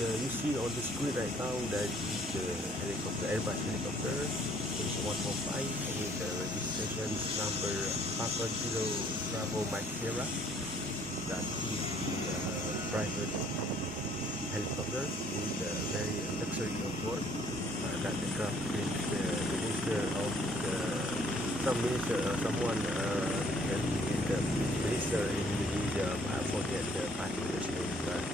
you see on the screen right now, that is the helicopter, Airbus helicopter H145 with the registration number Papa Kilo Bravo Mike Sierra. That is the private helicopter with a very luxury on board. That aircraft brings the minister of the someone is the minister in Indonesia. I forget the particular name, but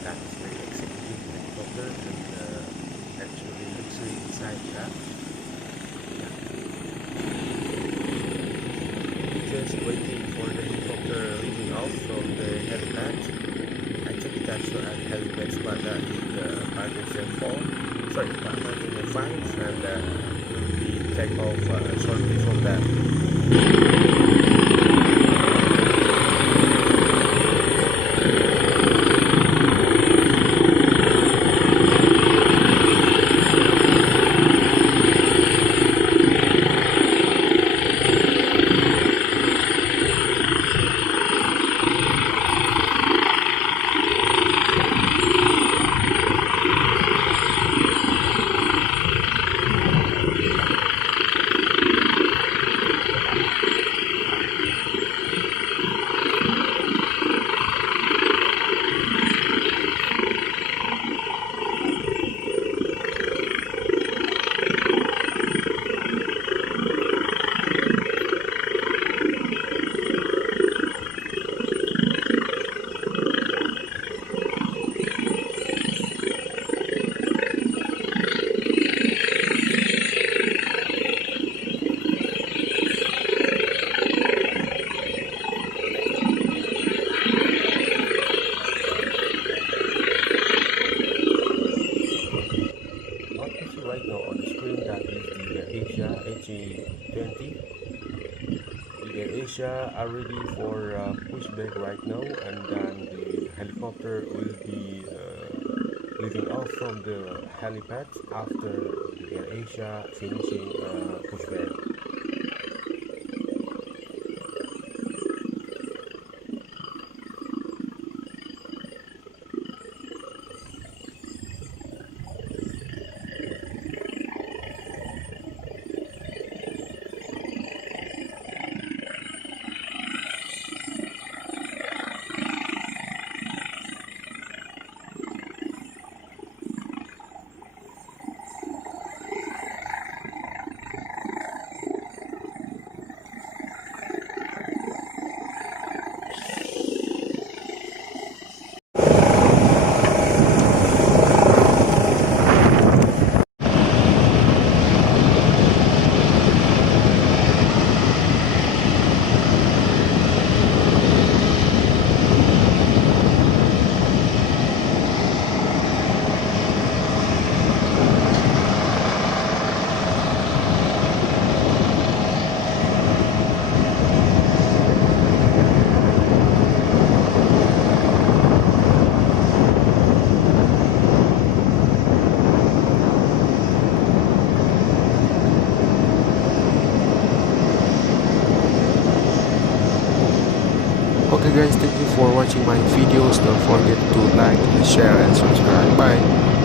that's very executive helicopter and actually luxury inside that. Yeah. Just waiting for the helicopter leaving off from the helipad. Actually, that's not helipad, but that is the Parkinson 4. Sorry, Parkinson 5, and will be take off shortly from that. Right now on the screen, that is the Asia HA20. The Asia are ready for pushback right now, and then the helicopter will be leaving off from the helipad after the AirAsia finishing pushback. Okay guys, thank you for watching my videos. Don't forget to like, share and subscribe. Bye.